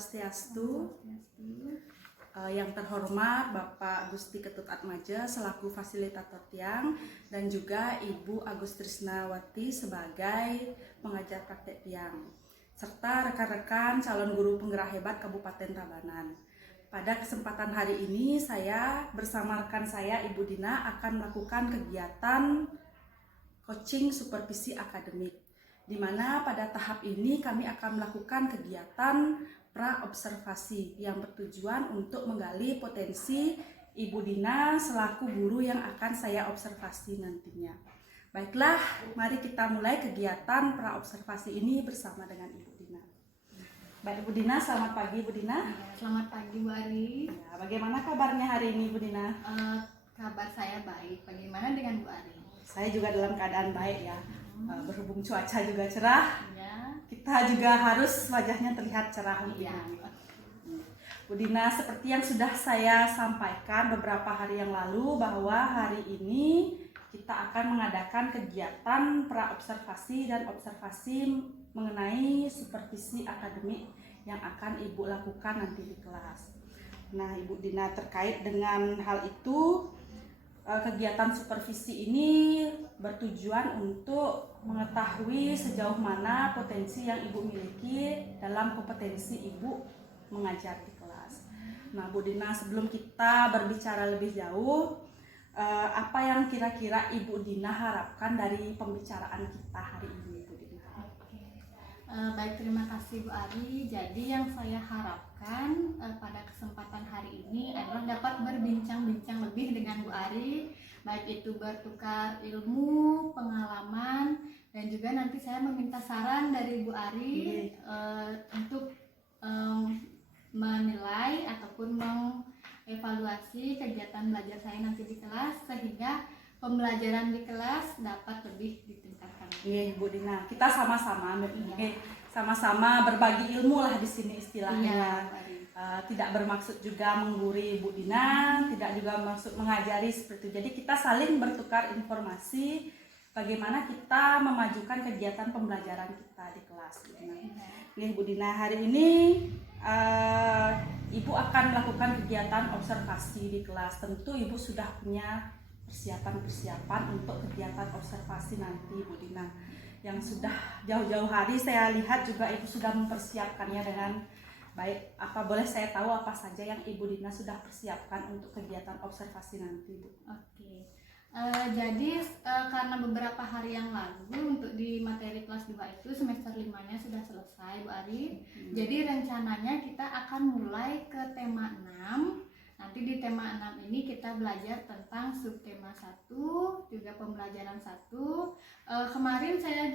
Swastiastu. Yang terhormat Bapak Gusti Ketut Atmaja selaku fasilitator tiang dan juga Ibu Agus Trisnawati sebagai pengajar praktek tiang serta rekan-rekan calon guru penggerak hebat Kabupaten Tabanan. Pada kesempatan hari ini saya bersama rekan saya Ibu Dina akan melakukan kegiatan coaching supervisi akademik, di mana pada tahap ini kami akan melakukan kegiatan pra-observasi yang bertujuan untuk menggali potensi Ibu Dina selaku guru yang akan saya observasi nantinya. Baiklah, mari kita mulai kegiatan pra-observasi ini bersama dengan Ibu Dina. Baik Ibu Dina, selamat pagi Ibu Dina. Selamat pagi Bu Ari. Ya, bagaimana kabarnya hari ini Ibu Dina? Kabar saya baik. Bagaimana dengan Bu Ari? Saya juga dalam keadaan baik ya. Berhubung cuaca juga cerah, Ya. kita juga harus wajahnya terlihat cerah. Ya. Bu Dina, seperti yang sudah saya sampaikan beberapa hari yang lalu bahwa hari ini kita akan mengadakan kegiatan pra-observasi dan observasi mengenai supervisi akademik yang akan Ibu lakukan nanti di kelas. Nah, Ibu Dina, terkait dengan hal itu, kegiatan supervisi ini bertujuan untuk mengetahui sejauh mana potensi yang Ibu miliki dalam kompetensi Ibu mengajar di kelas. Nah, Bu Dina, sebelum kita berbicara lebih jauh, apa yang kira-kira Ibu Dina harapkan dari pembicaraan kita hari ini, Bu Dina? Baik, terima kasih Bu Ari. Jadi yang saya harapkan pada kesempatan hari ini adalah dapat berbincang-bincang lebih dengan Bu Ari, baik itu bertukar ilmu, pengalaman, dan juga nanti saya meminta saran dari Bu Ari untuk menilai ataupun mengevaluasi kegiatan belajar saya nanti di kelas sehingga pembelajaran di kelas dapat lebih ditingkatkan. Iya, Bu Dina, kita sama-sama sama-sama berbagi ilmu lah di sini istilahnya. Tidak bermaksud juga mengguri Bu Dina, tidak juga maksud mengajari seperti itu. Jadi kita saling bertukar informasi bagaimana kita memajukan kegiatan pembelajaran kita di kelas, Bu Dina. Nih Bu Dina, hari ini Ibu akan melakukan kegiatan observasi di kelas. Tentu Ibu sudah punya persiapan untuk kegiatan observasi nanti, Bu Dina, yang sudah jauh-jauh hari saya lihat juga Ibu sudah mempersiapkannya dengan baik. Apa boleh saya tahu apa saja yang Ibu Dina sudah persiapkan untuk kegiatan observasi nanti, Bu? Oke. Jadi karena beberapa hari yang lalu untuk di materi kelas 2 itu semester 5-nya sudah selesai Bu Ari. Jadi rencananya kita akan mulai ke tema 6. Nanti di tema 6 ini kita belajar tentang subtema 1, juga pembelajaran 1. Kemarin saya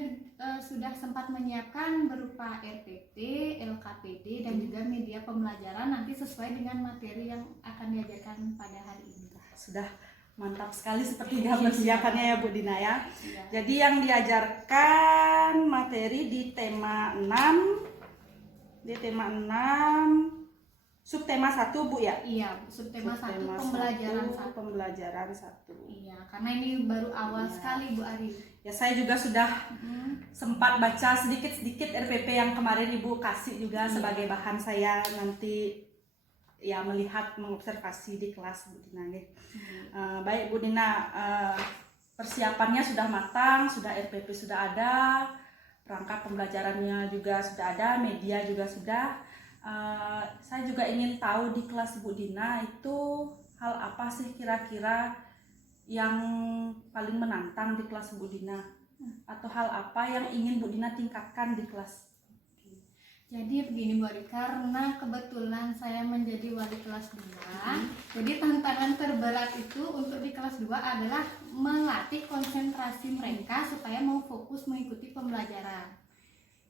sudah sempat menyiapkan berupa RPP, LKPD, dan juga media pembelajaran nanti sesuai dengan materi yang akan diajarkan pada hari ini. Sudah mantap sekali sepertinya persiapannya ya Bu Dina ya. Iya. Jadi yang diajarkan materi di tema 6, subtema 1 Bu ya? Iya, subtema 1 pembelajaran 1. Iya, karena ini baru awal sekali Bu Ari. Ya, saya juga sudah sempat baca sedikit-sedikit RPP yang kemarin Ibu kasih juga sebagai bahan saya nanti ya melihat, mengobservasi di kelas, Bu Dina. Baik Bu Dina, persiapannya sudah matang, sudah RPP sudah ada, perangkat pembelajarannya juga sudah ada, media juga sudah. Saya juga ingin tahu di kelas Bu Dina itu hal apa sih kira-kira yang paling menantang di kelas Bu Dina, atau hal apa yang ingin Bu Dina tingkatkan di kelas? Jadi begini Bu Ari, karena kebetulan saya menjadi wali kelas 2, jadi tantangan terberat itu untuk di kelas 2 adalah melatih konsentrasi mereka supaya mau fokus mengikuti pembelajaran.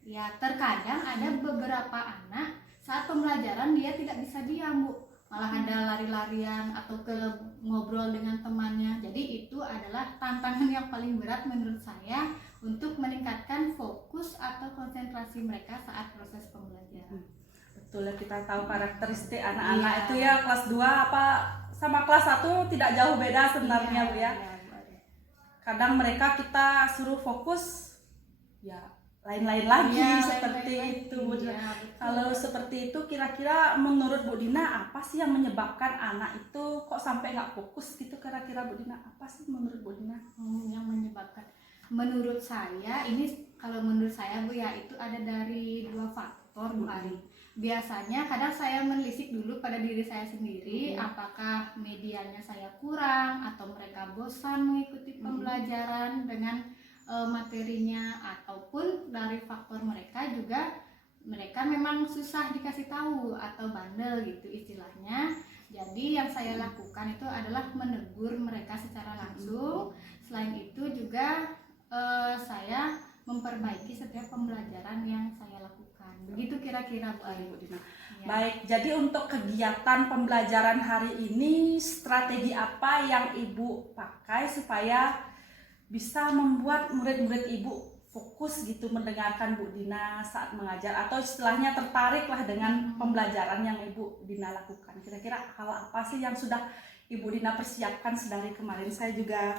Ya, terkadang ada beberapa anak saat pembelajaran dia tidak bisa diam Bu, malah ada lari-larian atau ke ngobrol dengan temannya. Jadi itu adalah tantangan yang paling berat menurut saya untuk meningkatkan fokus atau konsentrasi mereka saat proses pembelajaran. Betul ya, kita tahu karakteristik anak-anak itu ya kelas 2 apa sama kelas 1 tidak jauh beda sebenarnya Bu ya. Kadang mereka kita suruh fokus ya lain-lain lagi Iya, seperti lain-lain itu. lagi. Bu Dina. Iya, betul. Kalau seperti itu kira-kira menurut Bu Dina apa sih yang menyebabkan anak itu kok sampai nggak fokus gitu kira-kira Bu Dina? Apa sih menurut Bu Dina? Yang menyebabkan, menurut saya ini, kalau menurut saya Bu ya, itu ada dari 2 faktor Bu Ari. Biasanya kadang saya menelisik dulu pada diri saya sendiri, apakah medianya saya kurang atau mereka bosan mengikuti pembelajaran dengan materinya, ataupun dari faktor mereka juga, mereka memang susah dikasih tahu atau bandel gitu istilahnya. Jadi yang saya lakukan itu adalah menegur mereka secara langsung. Selain itu juga saya memperbaiki setiap pembelajaran yang saya lakukan. Begitu kira-kira Bu Ari. Bu Dina. Ya. Baik, jadi untuk kegiatan pembelajaran hari ini strategi apa yang Ibu pakai supaya bisa membuat murid-murid Ibu fokus gitu mendengarkan Bu Dina saat mengajar, atau istilahnya tertariklah dengan pembelajaran yang Ibu Dina lakukan. Kira-kira hal apa sih yang sudah Ibu Dina persiapkan sedari kemarin? Saya juga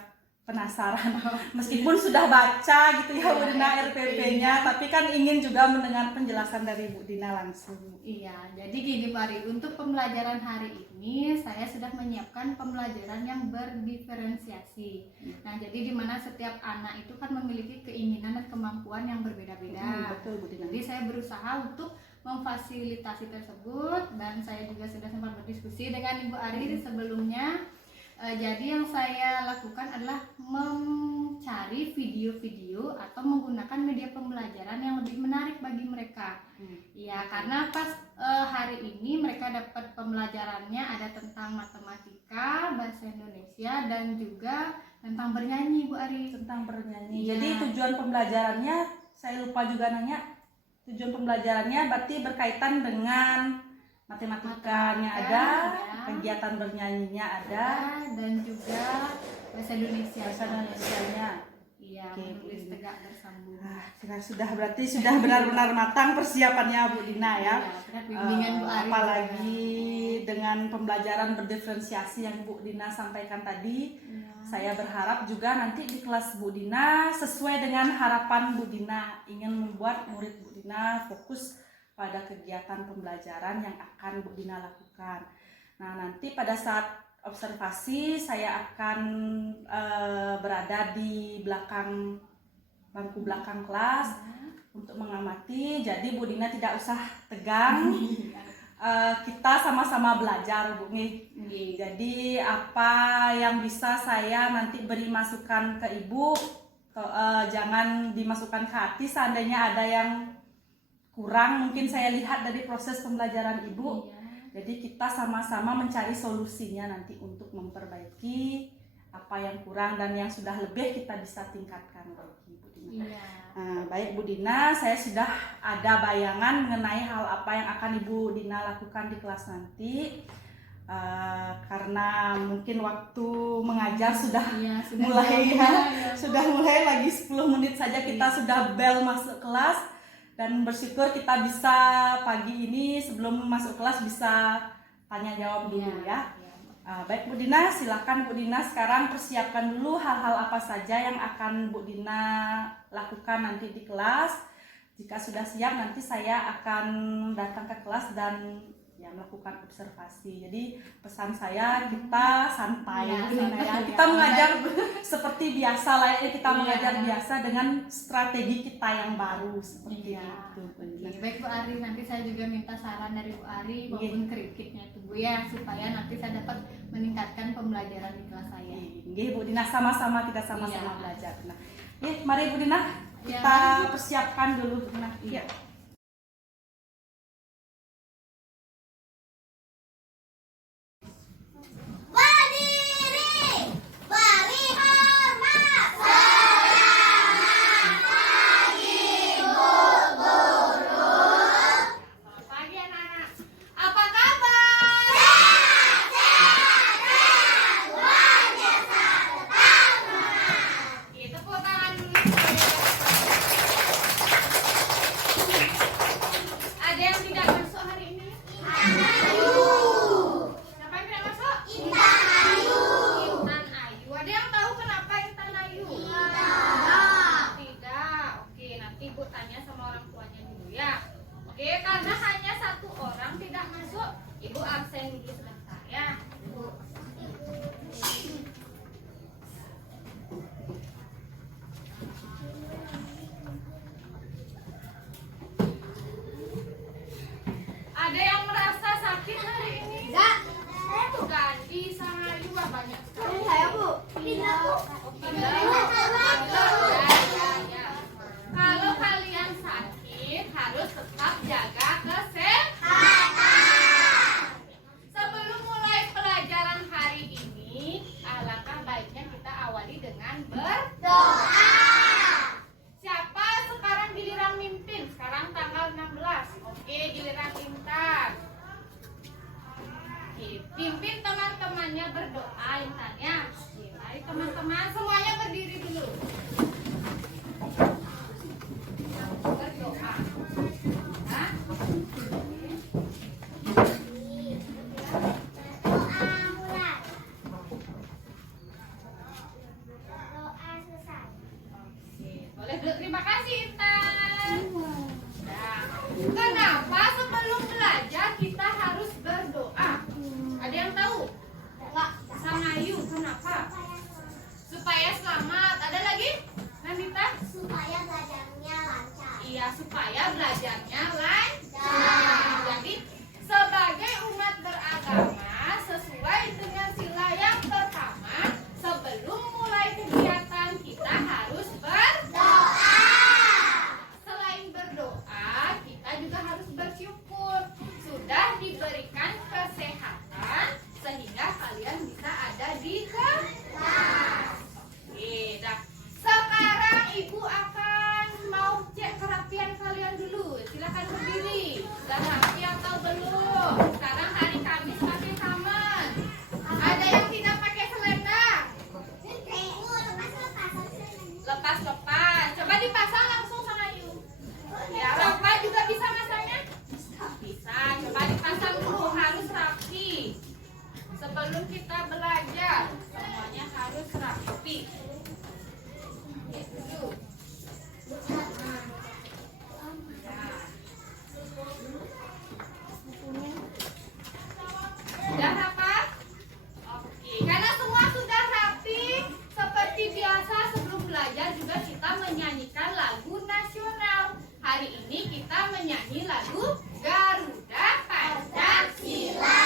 penasaran. Meskipun sudah baca gitu ya Bu Dina RPP-nya, tapi kan ingin juga mendengar penjelasan dari Bu Dina langsung. Iya, jadi gini Bu Ari, untuk pembelajaran hari ini saya sudah menyiapkan pembelajaran yang berdiferensiasi. Nah, jadi di mana setiap anak itu kan memiliki keinginan dan kemampuan yang berbeda-beda. Betul Bu Dina. Jadi saya berusaha untuk memfasilitasi tersebut, dan saya juga sudah sempat berdiskusi dengan Ibu Ari sebelumnya. Jadi yang saya lakukan adalah mencari video-video atau menggunakan media pembelajaran yang lebih menarik bagi mereka. Ya, karena pas hari ini mereka dapat pembelajarannya ada tentang matematika, bahasa Indonesia, dan juga tentang bernyanyi Bu Ari. Tentang bernyanyi. Iya. Jadi tujuan pembelajarannya, saya lupa juga nanya, tujuan pembelajarannya berarti berkaitan dengan matematikanya ada, ya. kegiatan bernyanyinya ada, Dan juga bahasa Indonesia. bahasa Indonesianya. Iya, Oke, menulis Bu Dina. tegak bersambung. Berarti sudah benar-benar matang persiapannya Bu Dina ya. Iya, benar, bimbingan Bu Ari. Apalagi dengan pembelajaran berdiferensiasi yang Bu Dina sampaikan tadi. Iya. Saya berharap juga nanti di kelas Bu Dina sesuai dengan harapan Bu Dina, ingin membuat murid Bu Dina fokus pada kegiatan pembelajaran yang akan Bu Dina lakukan. Nah, nanti pada saat observasi saya akan berada di belakang bangku belakang kelas untuk mengamati. Jadi Bu Dina tidak usah tegang. Kita sama-sama belajar Bu nih. Jadi apa yang bisa saya nanti beri masukan ke Ibu, jangan dimasukkan ke hati. Seandainya ada yang kurang, mungkin saya lihat dari proses pembelajaran Ibu. Iya. Jadi kita sama-sama mencari solusinya nanti untuk memperbaiki apa yang kurang, dan yang sudah lebih kita bisa tingkatkan lagi Bu Dina. Iya. Baik Bu Dina, saya sudah ada bayangan mengenai hal apa yang akan Ibu Dina lakukan di kelas nanti. Karena mungkin waktu mengajar sudah Iya, mulai ya. sudah mulai lagi 10 menit saja kita sudah bel masuk kelas. Dan bersyukur kita bisa pagi ini sebelum masuk kelas bisa tanya jawab dulu ya. Baik Bu Dina, silakan Bu Dina sekarang persiapkan dulu hal-hal apa saja yang akan Bu Dina lakukan nanti di kelas. Jika sudah siap nanti saya akan datang ke kelas dan melakukan observasi. Jadi pesan saya kita santai, Ya, Bu Dina ya. santai, Kita ya. mengajar seperti biasa layaknya kita Iya. mengajar biasa dengan strategi kita yang baru seperti Iya. itu Bu Dina. Oke, baik Bu Ari, nanti saya juga minta saran dari Bu Ari maupun kritiknya itu Bu ya, supaya nanti saya dapat meningkatkan pembelajaran di kelas saya. Nggih Bu Dina, sama-sama kita sama-sama Iya. belajar. Nah, mari Bu Dina Ya. kita persiapkan dulu Bu Dina. Iya. Pagi anak-anak. Apa kabar? Tepuk tangan dulu. Kalau kalian sakit harus tetap jaga kesehatan. Sebelum mulai pelajaran hari ini, alangkah baiknya kita awali dengan berdoa. Siapa sekarang giliran mimpin? Sekarang tanggal 16. Oke, giliran Intan. Pimpin teman-temannya berdoa, Intan ya. Mari teman-teman semuanya berdiri dulu. Berdoa. Nah. Boleh dulu, terima kasih Intan. Nah, kenapa sebelum belajar kita harus berdoa? Ada yang tahu? Sangayu, kenapa? Supaya selamat. Ada lagi? Nandita? Supaya belajarnya lancar. Iya, supaya belajarnya lancar. Jadi, sebagai umat beragama, sesuai dengan sila yang pertama, sebelum mulai kegiatan kita harus berdoa. Selain berdoa, kita juga harus bersyukur sudah diberikan kesehatan sehingga kalian bisa ada di kelas. Oke, dah. Sekarang ibu akan mau cek kerapian kalian dulu. Silakan berdiri. Sudah rapi atau belum? Sekarang hari Kamis pakai saman. Ada yang tidak pakai selendang? Lepas-lepas. Coba dipasang langsung sama Ayu. Ya, Rafa juga bisa masangnya? Bisa. Coba dipasang dulu, harus rapi. Sebelum kita belajar, semuanya harus rapi. Oke, duduk. Sudah rapat? Oke, karena semua sudah rapi, seperti biasa sebelum belajar juga kita menyanyikan lagu nasional. Hari ini kita menyanyi lagu Garuda Pancasila.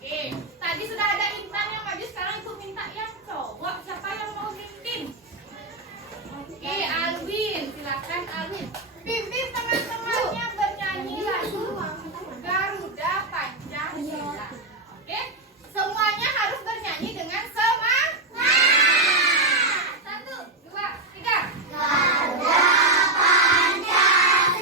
Oke, tadi sudah ada Intan yang maju, sekarang ibu minta yang cowok. Siapa yang mau mimpin? Oke, Alwin, silakan Alwin. Pimpin teman-temannya bernyanyi lagu Garuda Pancasila. Oke, semuanya harus bernyanyi dengan semangat. 1, 2, 3. Garuda Pancasila,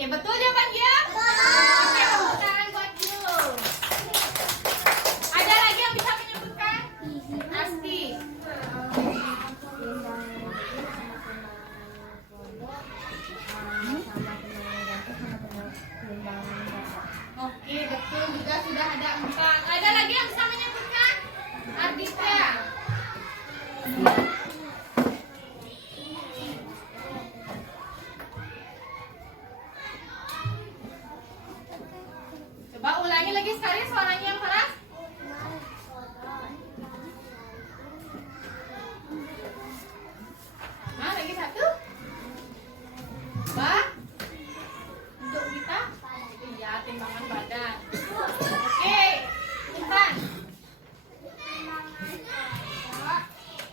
Oke, betul jawabannya? Oke, tepuk tangan buat Gil. Ada lagi yang bisa menyebutkan? Asti. Oke, betul juga sudah ada 4. Ada lagi yang bisa menyebutkan? Ardita. Coba ulangi lagi sekali suaranya yang keras. Nah, lagi satu. Coba. Untuk kita. Iya, timbangan badan. Oke, Intan.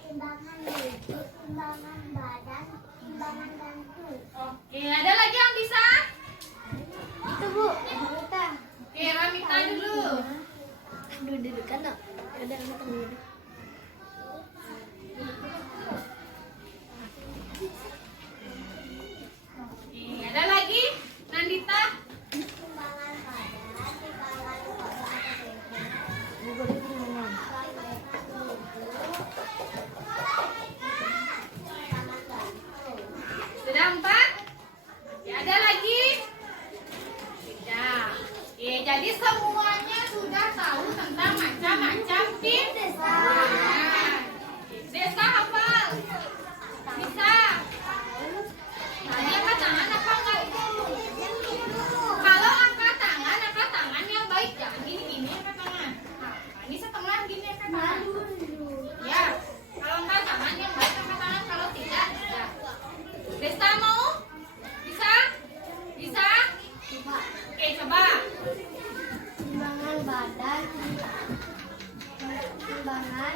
Timbangan lutut, timbangan badan, timbangan gantung. Oke, ada lagi yang bisa? Itu Bu, kita Oke, Ramita dulu. duduk kan? Ada anak duduk. Oke, ada lagi? Nandita. Timbangan badan, timbangan Sudah 4? Oke, ada lagi? Tidak. Oke, jadi semuanya sudah tahu tentang macam-macam tim desa. Desa hafal? Bisa? Tadi angkat tangan apa enggak? Kalau angkat tangan yang baik. Jangan gini-gini angkat tangan. Nah, ini setengah gini angkat tangan. Ya, kalau angkat tangan yang baik angkat tangan. Kalau tidak, tidak. Desta mau? Bisa? Bisa? Oke, coba. timbangan badan, timbangan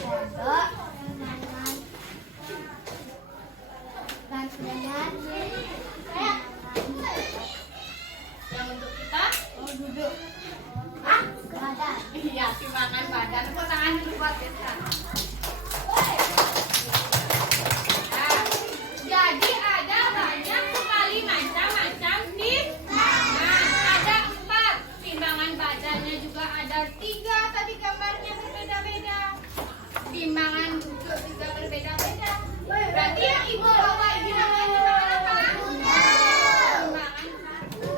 dada, timbangan badan, Yang untuk kita? Oh, duduk. badan. Iya, timbangan badan. Tepuk tangan dulu buat Desta. Nah, jadi ada banyak sekali macam-macam timbangan. Ada 4. Timbangan badannya juga ada 3. Tadi gambarnya berbeda-beda. Timbangan duduk juga berbeda-beda. Berarti yang ibu bawa ini namanya timbangan apa? Timbangan satu.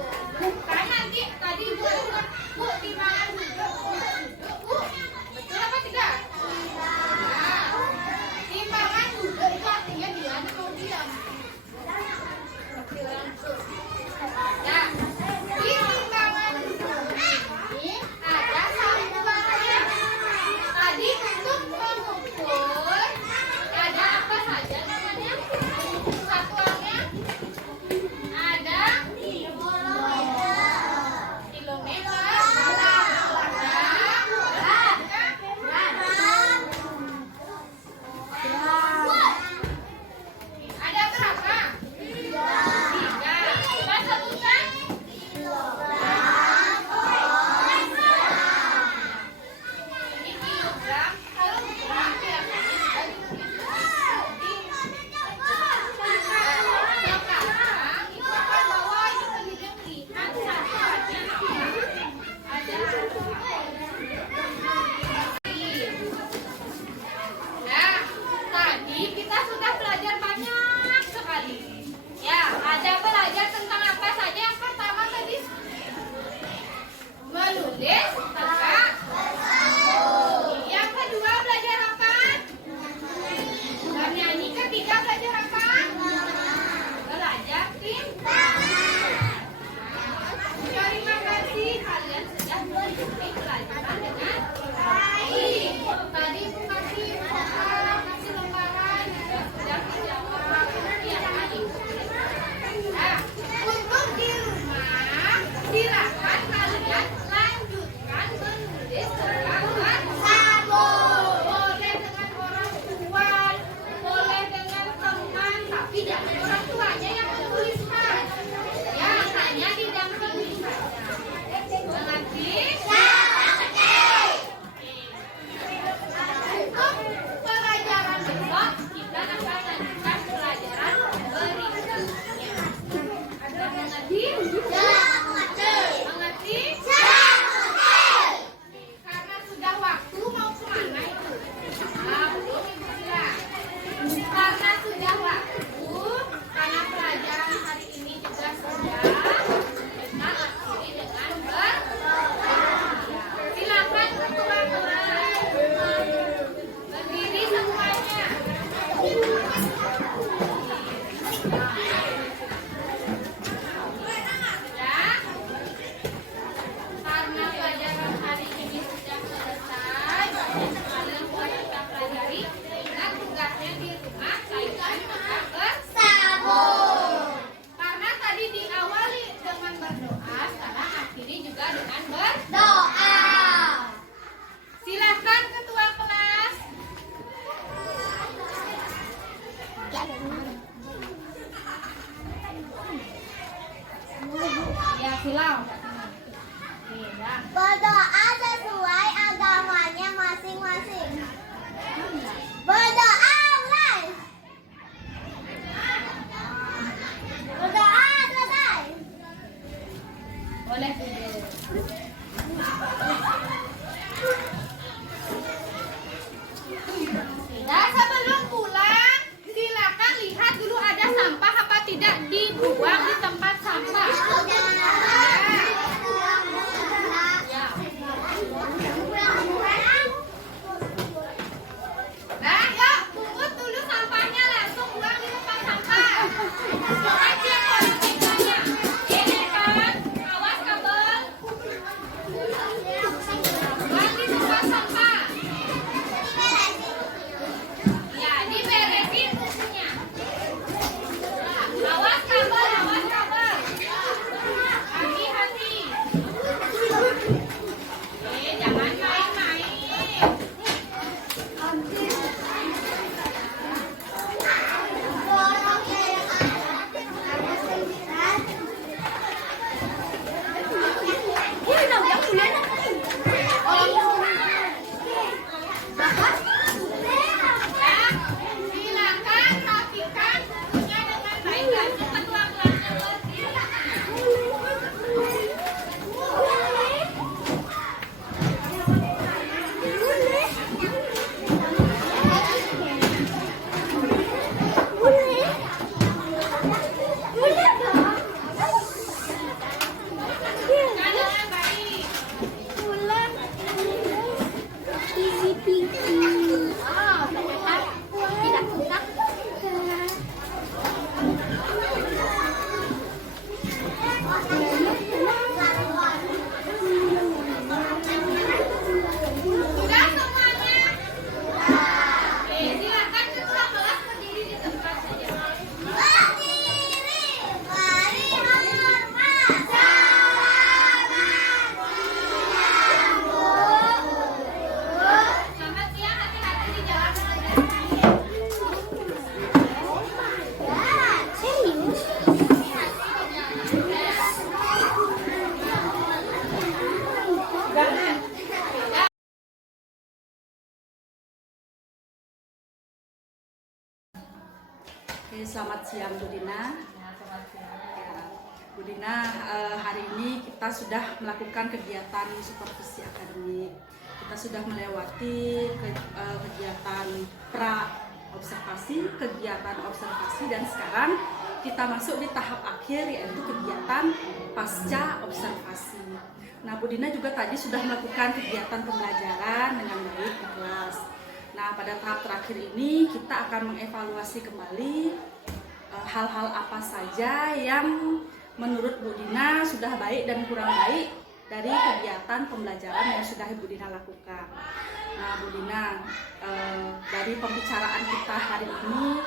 Kan nanti tadi ibu bilang, Bu, timbangan duduk, Bu. Betul apa tidak? Nah, timbangan duduk itu artinya diam atau diam? Ya, di timbangan duduk ini ada satuannya. Tadi untuk mengukur ada apa saja namanya? Satuannya ada kilometer, ada berapa? 3. Coba sebutkan. Ini kilogram. Kalau gram biasanya sekarang ibu akan bawa ini lihat satuannya apa. Ada Nah, tadi kita sudah belajar banyak sekali. Ya, ada belajar tentang apa saja. Yang pertama tadi menulis tegak. Yang kedua belajar apa? Bernyanyi. Ketiga belajar apa? Belajar timbangan. Terima kasih kalian sudah mengikuti pelajaran dengan baik. Tadi Ibu kasih lembaran juga sudah dijawab. Ya, tadi. Nah, untuk di rumah silakan kalian lanjutkan menulis dengan boleh dengan orang tua, boleh dengan teman, tapi jangan orang tuanya yang menuliskan. Ya, hanya didampingi saja. Mengerti? Iya. Berdoa sesuai agamanya masing-masing. Berdoa mulai. Berdoa selesai. Boleh duduk. Tidak, sebelum pulang silakan lihat dulu ada sampah apa tidak, dibuang di tempat sampah. Ya. Nah, yuk pungut dulu sampahnya, langsung buang di tempat sampah. Aja politikanya. Ini kan, awas kabel. Buang di tempat sampah. Ya, diberesin bukunya. Awas kabel, awas kabel. Hati-hati. Jangan main-main. Silakan rapikan bukunya dengan baik dan cepat pelan-pelan dengan baik. Sudah semuanya? Oke, silakan ketua kelas berdiri di tempat saja. Berdiri, mari hormat. Selamat siang, hati-hati di jalan. Serius? Oke, selamat siang Bu Dina. Ya, Bu Dina, hari ini kita sudah melakukan kegiatan supervisi akademik. Kita sudah melewati kegiatan pra-observasi, kegiatan observasi, dan sekarang kita masuk di tahap akhir, yaitu kegiatan pasca observasi. Nah, Bu Dina juga tadi sudah melakukan kegiatan pembelajaran dengan baik di kelas. Nah, pada tahap terakhir ini kita akan mengevaluasi kembali hal-hal apa saja yang menurut Bu Dina sudah baik dan kurang baik dari kegiatan pembelajaran yang sudah Ibu Dina lakukan. Nah, Bu Dina, dari pembicaraan kita hari ini,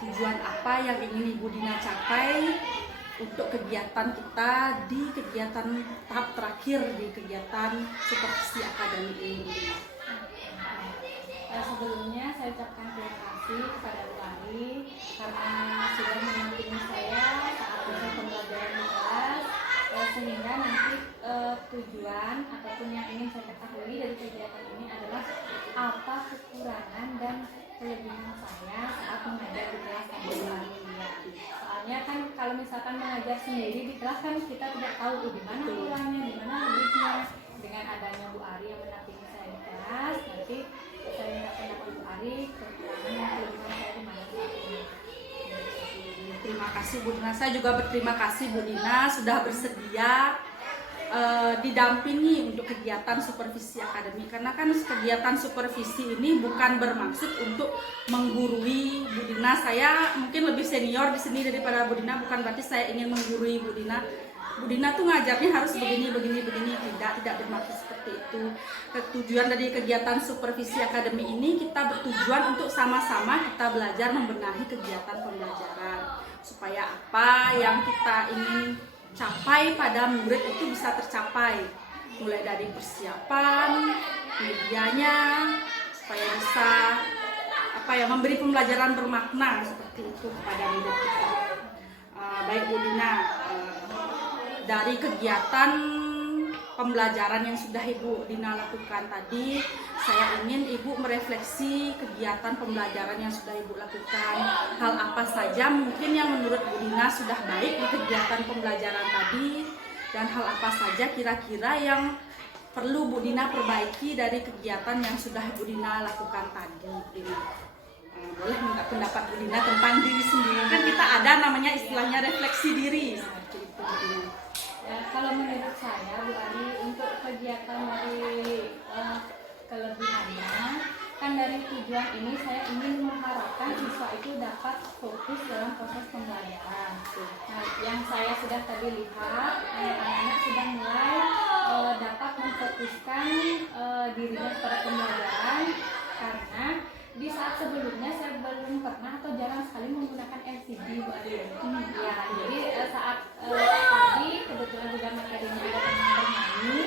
tujuan apa yang ingin Ibu Dina capai untuk kegiatan kita di kegiatan tahap terakhir di kegiatan supervisi akademik ini, Bu Dina? Sebelumnya saya ucapkan terima kasih kepada Bu Ari karena sudah menampingi saya saat proses pembelajaran di kelas, sehingga nanti tujuan ataupun yang ingin saya ketahui dari kegiatan ini adalah apa kekurangan dan kelebihan saya saat mengajar di kelas sama Bu Ari. Soalnya kan kalau misalkan mengajar sendiri di kelas kan kita tidak tahu di mana kurangnya, di mana lebihnya. Dengan adanya Bu Ari yang menampingi saya di kelas, nanti saya minta pendapat Bu Ari kekurangan dan kelebihan saya di mana saat ini. Terima kasih Bu Dina. Saya juga berterima kasih Bu Dina sudah bersedia didampingi untuk kegiatan supervisi akademik, karena kan kegiatan supervisi ini bukan bermaksud untuk menggurui Bu Dina. Saya mungkin lebih senior di sini daripada Bu Dina, bukan berarti saya ingin menggurui Bu Dina. Bu Dina tuh ngajarnya harus begini, tidak bermaksud seperti itu. Tujuan dari kegiatan supervisi akademi ini, kita bertujuan untuk sama-sama kita belajar membenahi kegiatan pembelajaran supaya apa yang kita ingin capai pada murid itu bisa tercapai, mulai dari persiapan, medianya, supaya bisa memberi pembelajaran bermakna seperti itu kepada murid kita. Baik Bu Dina, dari kegiatan pembelajaran yang sudah Ibu Dina lakukan tadi, saya ingin Ibu merefleksi kegiatan pembelajaran yang sudah Ibu lakukan. Hal apa saja mungkin yang menurut Bu Dina sudah baik di kegiatan pembelajaran tadi, dan hal apa saja kira-kira yang perlu Bu Dina perbaiki dari kegiatan yang sudah Bu Dina lakukan tadi, Bu Dina. Boleh minta pendapat Bu Dina tentang diri sendiri. Kan kita ada namanya istilahnya refleksi diri. Seperti itu, Bu Dina. Ya, kalau menurut saya Bu Ari, untuk kegiatan dari kelebihannya, kan dari tujuan ini saya ingin mengharapkan siswa itu dapat fokus dalam proses pembelajaran. Nah, yang saya sudah tadi lihat, anak-anak sudah mulai dapat memfokuskan dirinya pada pembelajaran, karena di saat sebelumnya saya belum pernah atau jarang sekali menggunakan LCD, Bu Ari. Ya, jadi saat tadi kebetulan juga materinya ada tentang bernyanyi,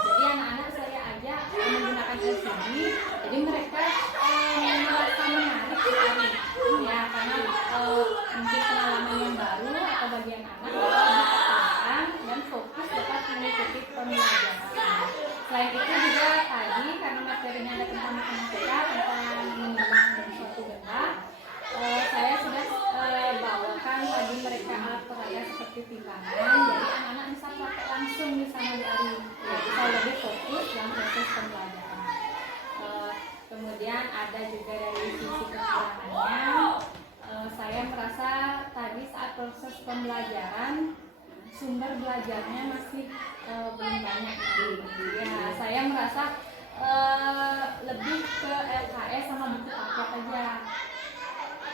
jadi anak-anak saya ajak menggunakan LCD, jadi mereka merasa menarik, Bu Ari. Ya, karena mungkin pengalaman yang baru atau bagi anak-anak lebih tertantang dan fokus dapat mengikuti pembelajaran. Selain itu juga tadi karena materinya ada tentang matematika, tentang menimbang dan suatu benda, saya sudah bawakan tadi mereka alat peraga seperti timbangan, jadi anak-anak bisa pakai langsung di sana, Bu Ari, ya, bisa lebih fokus dalam proses pembelajaran. Kemudian ada juga dari sisi kekurangannya, saya merasa tadi saat proses pembelajaran sumber belajarnya masih belum banyak. Ya, saya merasa lebih ke LKS sama buku paket aja.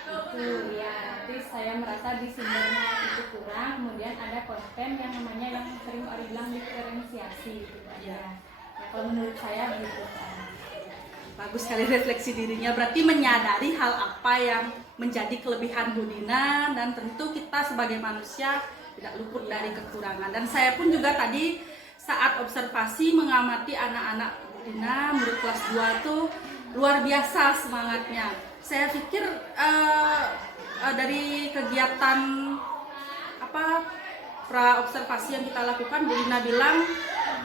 Itu ya, nanti saya merasa di sumbernya itu kurang. Kemudian ada konten yang namanya yang sering orang bilang diferensiasi gitu aja. Ya, kalau menurut saya begitu. Bagus sekali refleksi dirinya, berarti menyadari hal apa yang menjadi kelebihan Bu Dina, dan tentu kita sebagai manusia tidak luput dari kekurangan. Dan saya pun juga tadi saat observasi mengamati anak-anak Bu Dina murid kelas 2 itu luar biasa semangatnya. Saya pikir dari kegiatan pra observasi yang kita lakukan, Bu Dina bilang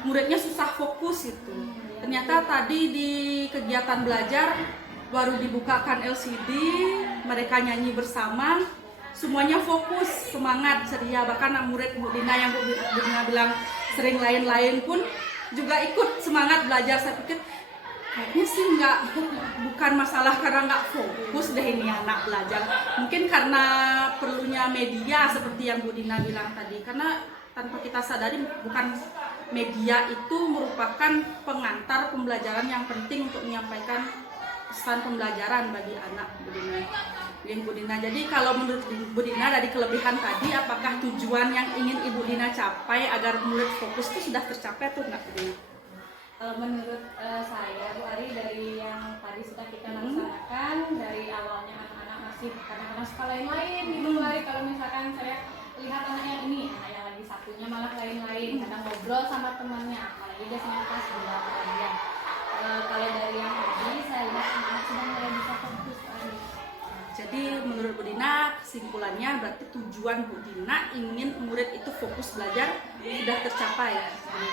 muridnya susah fokus itu. Ternyata tadi di kegiatan belajar baru dibukakan LCD, mereka nyanyi bersama, semuanya fokus, semangat, ceria. Bahkan murid Bu Dina yang Bu Dina bilang sering lain-lain pun juga ikut semangat belajar. Saya pikir kayaknya sih bukan masalah karena nggak fokus deh ini anak belajar. Mungkin karena perlunya media seperti yang Bu Dina bilang tadi. Karena tanpa kita sadari bukan media itu merupakan pengantar pembelajaran yang penting untuk menyampaikan pesan pembelajaran bagi anak, Bu Dina. Jadi kalau menurut Bu Dina dari kelebihan tadi, apakah tujuan yang ingin Ibu Dina capai agar murid fokus itu sudah tercapai atau enggak, Bu Dina? Menurut saya, Bu Ari, dari yang tadi sudah kita laksanakan, dari awalnya anak-anak masih kadang-kadang suka lain-lain gitu, Bu Ari. Kalau misalkan saya lihat anaknya ini, anak yang lagi satunya malah lain-lain, kadang ngobrol sama temannya, apalagi dia sama kelas 2 dia. Kalau dari yang tadi saya lihat anak-anak sudah mulai bisa fokus, Bu Ari. Jadi menurut Bu Dina, kesimpulannya berarti tujuan Bu Dina ingin murid itu fokus belajar sudah tercapai ya.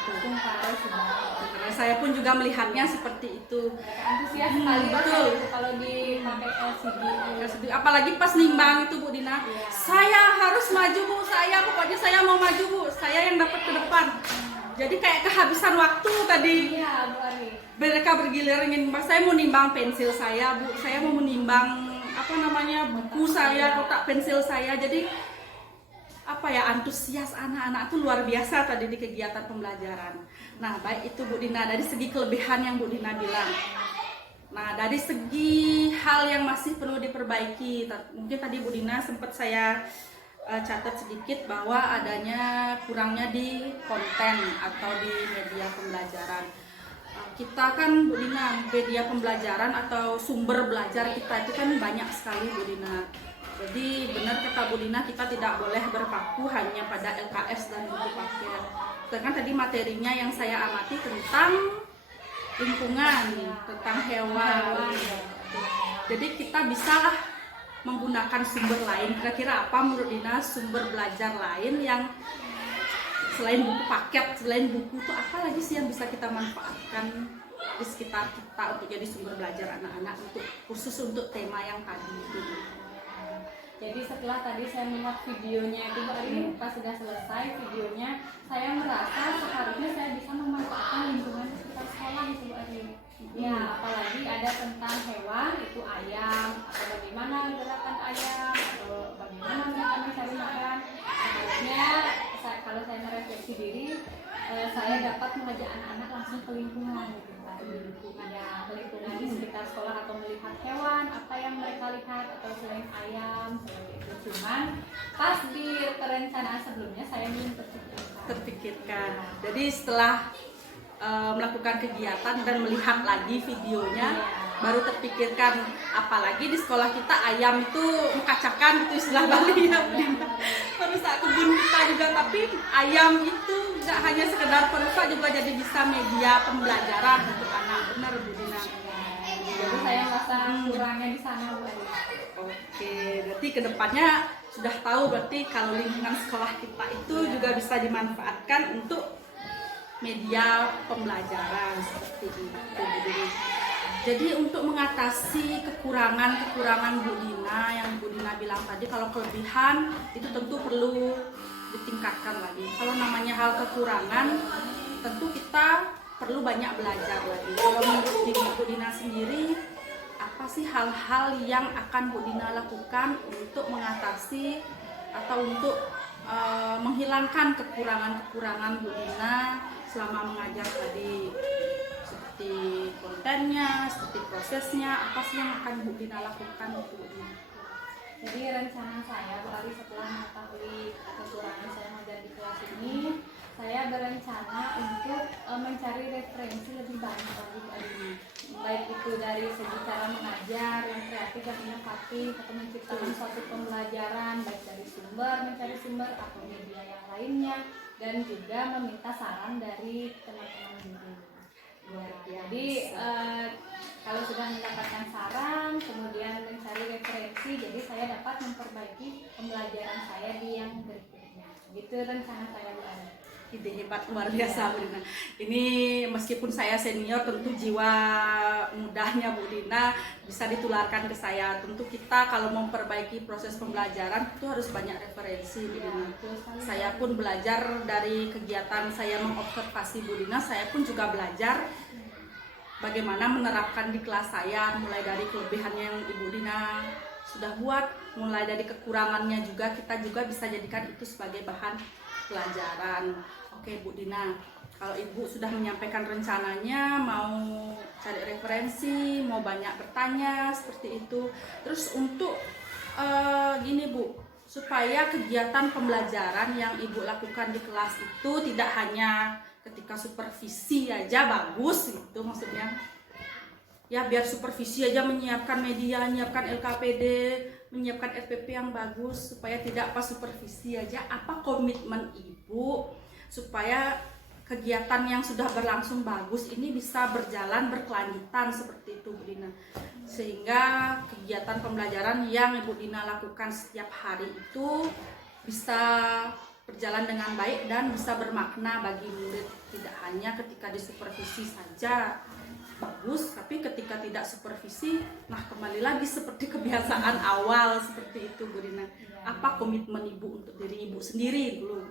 Karena saya pun juga melihatnya seperti itu. Antusias sekali betul. Kalau dipakai LCD. Apalagi pas nimbang itu Bu Dina, saya harus maju Bu, pokoknya saya mau maju Bu, saya yang dapat ke depan. Jadi kayak kehabisan waktu tadi. Iya, Bu Ari. Mereka bergiliran nimbang, saya mau nimbang pensil saya Bu, saya mau menimbang buku saya, kotak pensil saya. Jadi antusias anak-anak itu luar biasa tadi di kegiatan pembelajaran. Nah, baik itu Bu Dina dari segi kelebihan yang Bu Dina bilang. Nah, dari segi hal yang masih perlu diperbaiki, mungkin tadi Bu Dina sempat saya catat sedikit bahwa adanya kurangnya di konten atau di media pembelajaran. Kita kan Bu Dina, media pembelajaran atau sumber belajar kita itu kan banyak sekali Bu Dina. Jadi benar kata Bu Dina, kita tidak boleh berpaku hanya pada LKS dan buku paket. Sedangkan tadi materinya yang saya amati tentang lingkungan, tentang hewan. Jadi kita bisa menggunakan sumber lain. Kira-kira apa menurut Dina sumber belajar lain yang selain buku paket, selain buku tuh apa lagi sih yang bisa kita manfaatkan di sekitar kita untuk jadi sumber belajar anak-anak untuk khusus untuk tema yang tadi itu. Jadi setelah tadi saya melihat videonya itu Bu Ari, pas sudah selesai videonya, saya merasa seharusnya saya bisa memanfaatkan lingkungan di sekitar sekolah itu Bu Ari. Ya, apalagi ada tentang hewan, itu ayam, atau bagaimana gerakan ayam, atau bagaimana mereka mencari makan. Seharusnya kalau saya merefleksi diri, saya dapat mengajak anak-anak langsung ke lingkungan gitu. Ada lingkungan di sekitar sekolah atau melihat hewan apa yang mereka lihat atau selain ayam seperti itu. Cuman pas di perencanaan sebelumnya saya belum terpikirkan. Jadi setelah melakukan kegiatan dan melihat lagi videonya, baru terpikirkan, apalagi di sekolah kita ayam itu mengkacakan itu istilah Bali ya, merusak kebun kita juga. Tapi ayam itu nggak hanya sekedar perusak, juga jadi bisa media pembelajaran untuk anak. Benar Bu Dina? Jadi saya merasa kurangnya di sana Bu. Oke, berarti kedepannya sudah tahu berarti kalau lingkungan sekolah kita itu juga bisa dimanfaatkan untuk media pembelajaran seperti itu Bu Dina. Jadi untuk mengatasi kekurangan Bu Dina yang Bu Dina bilang tadi, kalau kelebihan itu tentu perlu ditingkatkan lagi. Kalau namanya hal kekurangan, tentu kita perlu banyak belajar lagi. Kalau menurut Bu Dina sendiri, apa sih hal-hal yang akan Bu Dina lakukan untuk mengatasi atau untuk menghilangkan kekurangan-kekurangan Bu Dina selama mengajar tadi, seperti kontennya, seperti prosesnya, apa sih yang akan Bu Dina lakukan Bu Dina? Jadi rencana saya Bu Ari, setelah mengetahui kekurangan saya mengajar di kelas ini, saya berencana untuk mencari referensi lebih banyak lagi Bu Ari. Baik itu dari segi cara mengajar yang kreatif dan inovatif, atau menciptakan suatu pembelajaran, baik dari sumber, mencari sumber atau media yang lainnya, dan juga meminta saran dari teman-teman guru. Jadi kalau sudah mendapatkan saran, kemudian mencari referensi, jadi saya dapat memperbaiki pembelajaran saya di yang berikutnya. Gitu rencana saya Bu Ari. Ide hebat, luar biasa Bu Dina. Ini meskipun saya senior, tentu jiwa mudanya Bu Dina bisa ditularkan ke saya. Tentu kita kalau memperbaiki proses pembelajaran itu harus banyak referensi Bu Dina. Saya pun belajar dari kegiatan saya mengobservasi Bu Dina, saya pun juga belajar bagaimana menerapkan di kelas saya, mulai dari kelebihannya yang Ibu Dina sudah buat, mulai dari kekurangannya juga, kita juga bisa jadikan itu sebagai bahan pelajaran. Oke Bu Dina, kalau Ibu sudah menyampaikan rencananya, mau cari referensi, mau banyak bertanya seperti itu. Terus untuk gini Bu, supaya kegiatan pembelajaran yang Ibu lakukan di kelas itu tidak hanya ketika supervisi aja bagus gitu, maksudnya ya biar supervisi aja menyiapkan media, menyiapkan LKPD, menyiapkan RPP yang bagus, supaya tidak pas supervisi aja. Apa komitmen Ibu supaya kegiatan yang sudah berlangsung bagus ini bisa berjalan berkelanjutan seperti itu Bu Dina, sehingga kegiatan pembelajaran yang Ibu Dina lakukan setiap hari itu bisa berjalan dengan baik dan bisa bermakna bagi murid, tidak hanya ketika disupervisi saja bagus, tapi ketika tidak supervisi, nah kembali lagi seperti kebiasaan awal seperti itu Bu Dina. Apa komitmen Ibu untuk diri Ibu sendiri dulu?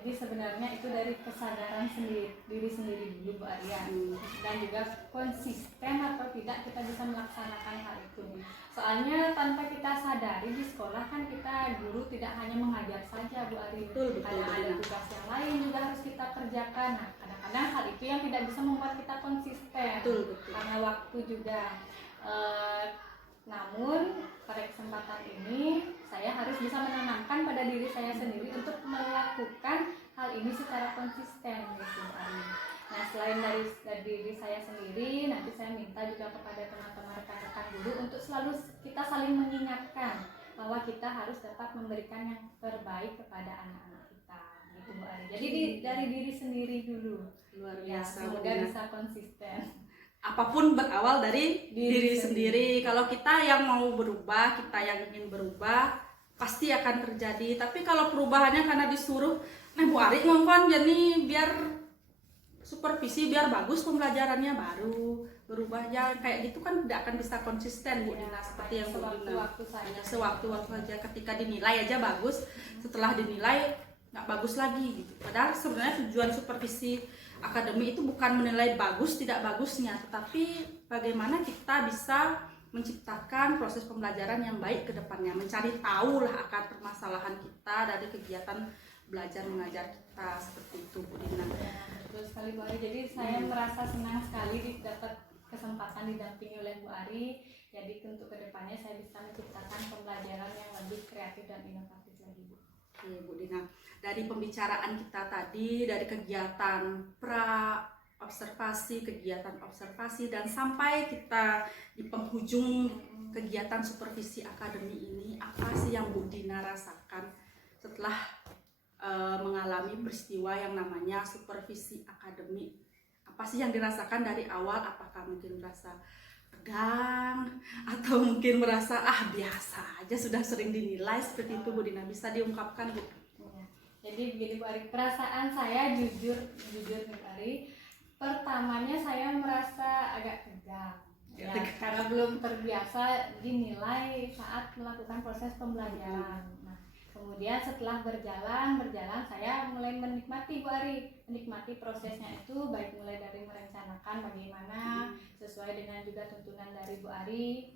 Jadi sebenarnya itu dari kesadaran diri sendiri dulu Bu Arya, dan juga konsisten atau tidak kita bisa melaksanakan hal itu. Soalnya tanpa kita sadari di sekolah kan kita guru tidak hanya mengajar saja Bu Arya, ada tugas yang lain juga harus kita kerjakan. Nah kadang-kadang hal itu yang tidak bisa membuat kita konsisten, karena waktu juga. Namun pada kesempatan ini saya harus bisa menanamkan pada diri saya sendiri untuk melakukan hal ini secara konsisten gitu. Nah selain dari diri saya sendiri, nanti saya minta juga kepada teman-teman rekan-rekan guru untuk selalu kita saling mengingatkan bahwa kita harus dapat memberikan yang terbaik kepada anak-anak kita gitu Bu Ari. Jadi dari diri sendiri dulu. Luar Ya, biasa, semoga bisa konsisten. Apapun berawal dari diri sendiri. Kalau kita yang mau berubah, kita yang ingin berubah, pasti akan terjadi. Tapi kalau perubahannya karena disuruh, Bu Ari ngongkon jadi biar supervisi biar bagus pembelajarannya baru berubah ya kayak gitu kan tidak akan bisa konsisten Bu Dina seperti yang Bu Dina sewaktu-waktu saja. hanya sewaktu-waktu aja ketika dinilai aja bagus, setelah dinilai nggak bagus lagi gitu. Padahal sebenarnya tujuan supervisi akademi itu bukan menilai bagus tidak bagusnya, tetapi bagaimana kita bisa menciptakan proses pembelajaran yang baik ke depannya, mencari tahu lah akan permasalahan kita dari kegiatan belajar mengajar kita seperti itu Bu Dina. Betul sekali Bu Ari. Jadi saya merasa senang sekali dapat kesempatan didampingi oleh Bu Ari. Jadi untuk kedepannya saya bisa menciptakan pembelajaran yang lebih kreatif dan inovatif lagi Bu. Oke Bu Dina, dari pembicaraan kita tadi, dari kegiatan pra observasi, kegiatan observasi, dan sampai kita di penghujung kegiatan supervisi akademi ini, apa sih yang Bu Dina rasakan setelah mengalami peristiwa yang namanya supervisi akademi? Apa sih yang dirasakan dari awal? Apakah mungkin merasa tegang atau mungkin merasa biasa aja sudah sering dinilai seperti itu Bu Dina? Bisa diungkapkan Bu? Ya. Jadi begini Bu Ari, perasaan saya jujur Bu Ari, pertamanya saya merasa agak tegang. Ya, karena belum terbiasa dinilai saat melakukan proses pembelajaran. Nah, kemudian setelah berjalan saya mulai menikmati Bu Ari, menikmati prosesnya itu baik mulai dari merencanakan bagaimana sesuai dengan juga tuntunan dari Bu Ari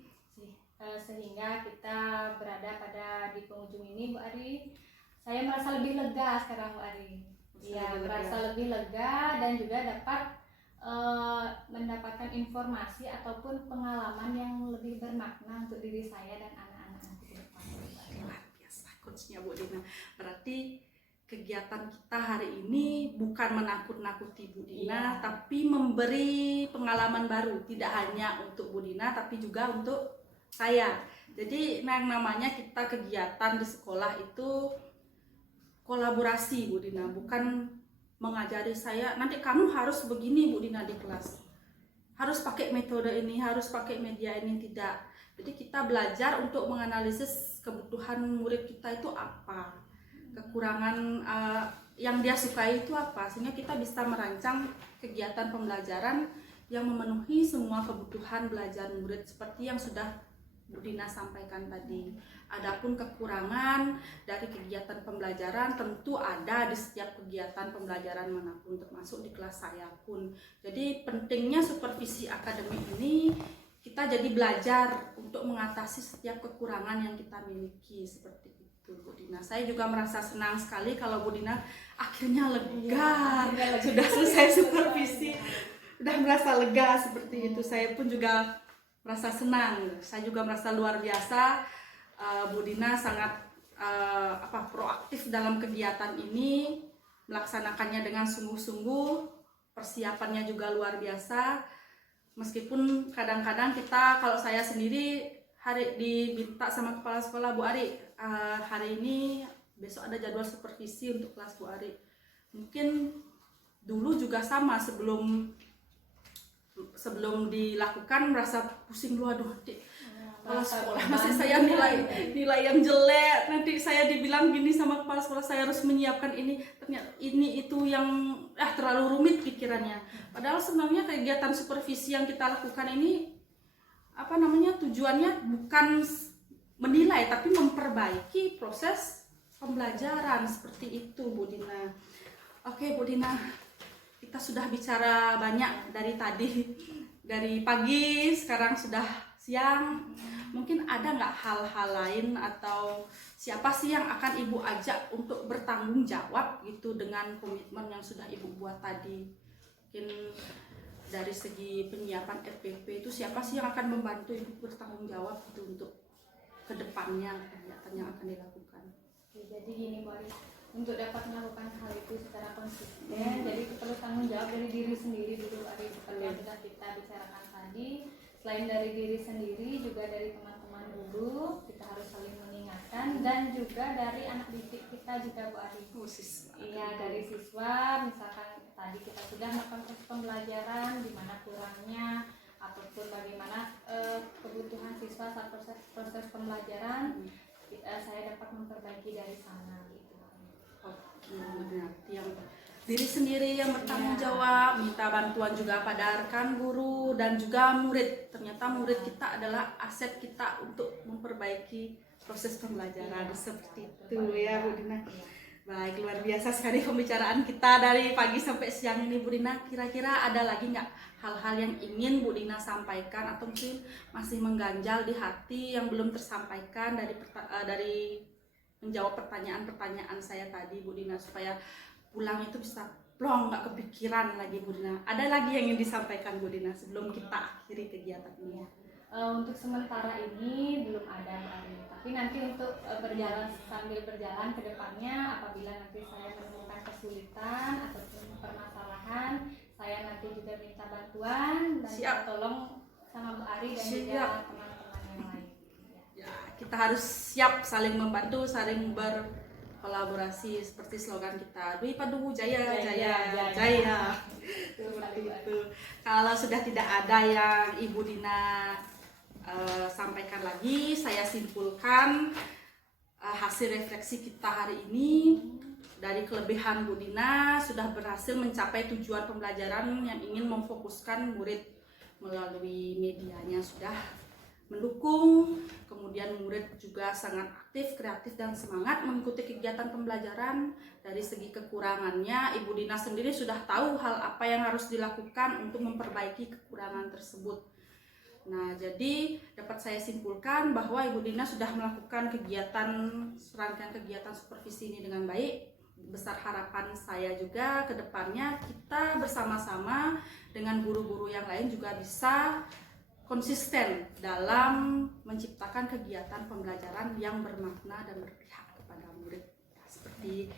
sehingga kita berada pada di penghujung ini Bu Ari. Saya merasa lebih lega sekarang Bu Ari. Iya, merasa lebih lega dan juga dapat mendapatkan informasi ataupun pengalaman yang lebih bermakna untuk diri saya dan anak-anak nanti ke depan. Luar biasa coachnya Bu Dina. Berarti kegiatan kita hari ini bukan menakut-nakuti Bu Dina, tapi memberi pengalaman baru. Tidak hanya untuk Bu Dina, tapi juga untuk saya. Jadi yang namanya kita kegiatan di sekolah itu kolaborasi Bu Dina, bukan mengajari saya nanti kamu harus begini Bu Dina di kelas, harus pakai metode ini, harus pakai media ini, tidak. Jadi kita belajar untuk menganalisis kebutuhan murid kita itu apa, kekurangan yang dia sukai itu apa, sehingga kita bisa merancang kegiatan pembelajaran yang memenuhi semua kebutuhan belajar murid seperti yang sudah Bu Dina sampaikan tadi. Adapun kekurangan dari kegiatan pembelajaran tentu ada di setiap kegiatan pembelajaran manapun, termasuk di kelas saya pun. Jadi pentingnya supervisi akademik ini kita jadi belajar untuk mengatasi setiap kekurangan yang kita miliki seperti itu Bu Dina. Saya juga merasa senang sekali kalau Bu Dina akhirnya lega, sudah selesai supervisi, sudah merasa lega seperti itu. Saya pun juga merasa senang, saya juga merasa luar biasa. Bu Dina sangat proaktif dalam kegiatan ini, melaksanakannya dengan sungguh-sungguh, persiapannya juga luar biasa. Meskipun kadang-kadang kita, kalau saya sendiri hari diminta sama kepala sekolah, Bu Ari, hari ini besok ada jadwal supervisi untuk kelas Bu Ari. Mungkin dulu juga sama, sebelum dilakukan merasa pusing dulu, aduh kepala sekolah masih saya nilai yang jelek, nanti saya dibilang gini sama kepala sekolah, saya harus menyiapkan ini, ternyata ini itu yang terlalu rumit pikirannya. Padahal sebenarnya kegiatan supervisi yang kita lakukan ini tujuannya bukan menilai tapi memperbaiki proses pembelajaran seperti itu Bu Dina. Oke Bu Dina, kita sudah bicara banyak dari tadi, dari pagi sekarang sudah siang. Mungkin ada nggak hal-hal lain atau siapa sih yang akan Ibu ajak untuk bertanggung jawab gitu dengan komitmen yang sudah Ibu buat tadi? Mungkin dari segi penyiapan RPP itu siapa sih yang akan membantu Ibu bertanggung jawab gitu untuk kedepannya kegiatan yang akan dilakukan? Jadi gini Bu Ari, untuk dapat melakukan hal itu secara konsisten, jadi itu perlu tanggung jawab dari diri sendiri dulu Bu Ari, seperti yang sudah kita bicarakan tadi. Selain dari diri sendiri, juga dari teman-teman guru, kita harus saling mengingatkan, dan juga dari anak didik kita juga Bu Ari. Iya, dari siswa, misalkan tadi kita sudah melakukan proses pembelajaran, di mana kurangnya ataupun bagaimana kebutuhan siswa saat proses pembelajaran, saya dapat memperbaiki dari sana gitu. yang diri sendiri yang bertanggung jawab, minta bantuan juga pada rekan guru dan juga murid. Ternyata murid kita adalah aset kita untuk memperbaiki proses pembelajaran seperti itu ya Bu Dina. Baik, luar biasa sekali pembicaraan kita dari pagi sampai siang ini Bu Dina. Kira-kira ada lagi nggak hal-hal yang ingin Bu Dina sampaikan atau mungkin masih mengganjal di hati yang belum tersampaikan dari menjawab pertanyaan-pertanyaan saya tadi Bu Dina, supaya pulang itu bisa plong, nggak kepikiran lagi Bu Dina. Ada lagi yang ingin disampaikan Bu Dina sebelum kita akhiri kegiatan ini? Untuk sementara ini belum ada Bu Ari. Tapi nanti untuk sambil berjalan ke depannya, apabila nanti saya menemukan kesulitan ataupun permasalahan, saya nanti juga minta bantuan dan Siap. tolong sama Bu Ari dan Siap. juga teman-teman yang lain. Ya, kita harus siap saling membantu, saling berkolaborasi seperti slogan kita, Dwi Paduwu Jaya Jaya Jaya. Seperti itu. Kalau sudah tidak ada yang Ibu Dina sampaikan lagi, saya simpulkan hasil refleksi kita hari ini. Dari kelebihan Bu Dina sudah berhasil mencapai tujuan pembelajaran yang ingin memfokuskan murid melalui medianya sudah mendukung, kemudian murid juga sangat aktif, kreatif dan semangat mengikuti kegiatan pembelajaran. Dari segi kekurangannya, Ibu Dina sendiri sudah tahu hal apa yang harus dilakukan untuk memperbaiki kekurangan tersebut. Nah, jadi dapat saya simpulkan bahwa Ibu Dina sudah melakukan serangkaian kegiatan supervisi ini dengan baik. Besar harapan saya juga ke depannya kita bersama-sama dengan guru-guru yang lain juga bisa konsisten dalam menciptakan kegiatan pembelajaran yang bermakna dan berpihak kepada murid. Seperti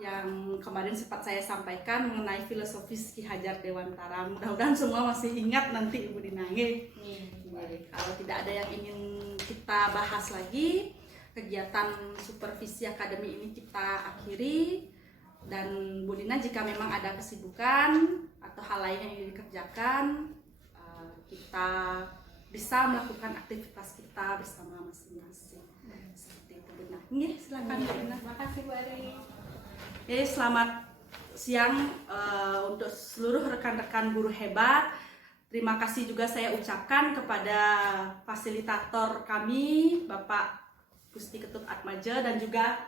yang kemarin sempat saya sampaikan mengenai filosofis Ki Hajar Dewantara. Mudah-mudahan semua masih ingat nanti Ibu Dina. Kalau tidak ada yang ingin kita bahas lagi, kegiatan supervisi akademi ini kita akhiri. Dan Bu Dina, jika memang ada kesibukan atau hal lain yang ingin dikerjakan, kita bisa melakukan aktivitas kita bersama masing-masing. Seperti itu Bu Dina. Silakan Bu Dina. Terima kasih Bu Ari. Selamat siang untuk seluruh rekan-rekan guru hebat. Terima kasih juga saya ucapkan kepada fasilitator kami, Bapak Gusti Ketut Atmaja, dan juga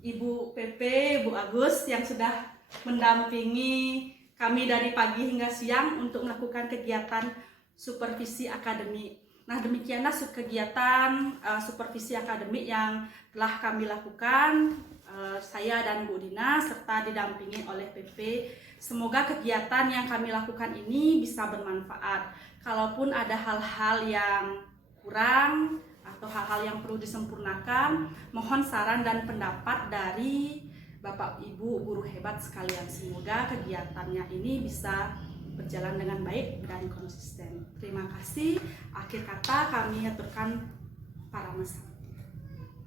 Ibu PP, Bu Agus yang sudah mendampingi kami dari pagi hingga siang untuk melakukan kegiatan supervisi akademik. Nah, demikianlah kegiatan supervisi akademik yang telah kami lakukan, saya dan Bu Dina serta didampingi oleh PP. Semoga kegiatan yang kami lakukan ini bisa bermanfaat. Kalaupun ada hal-hal yang kurang atau hal-hal yang perlu disempurnakan, mohon saran dan pendapat dari Bapak Ibu guru hebat sekalian. Semoga kegiatannya ini bisa berjalan dengan baik dan konsisten. Terima kasih. Akhir kata kami aturkan para mas.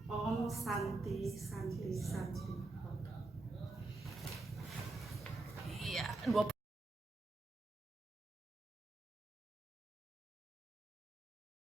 Om Santi Santi Santi. Iya,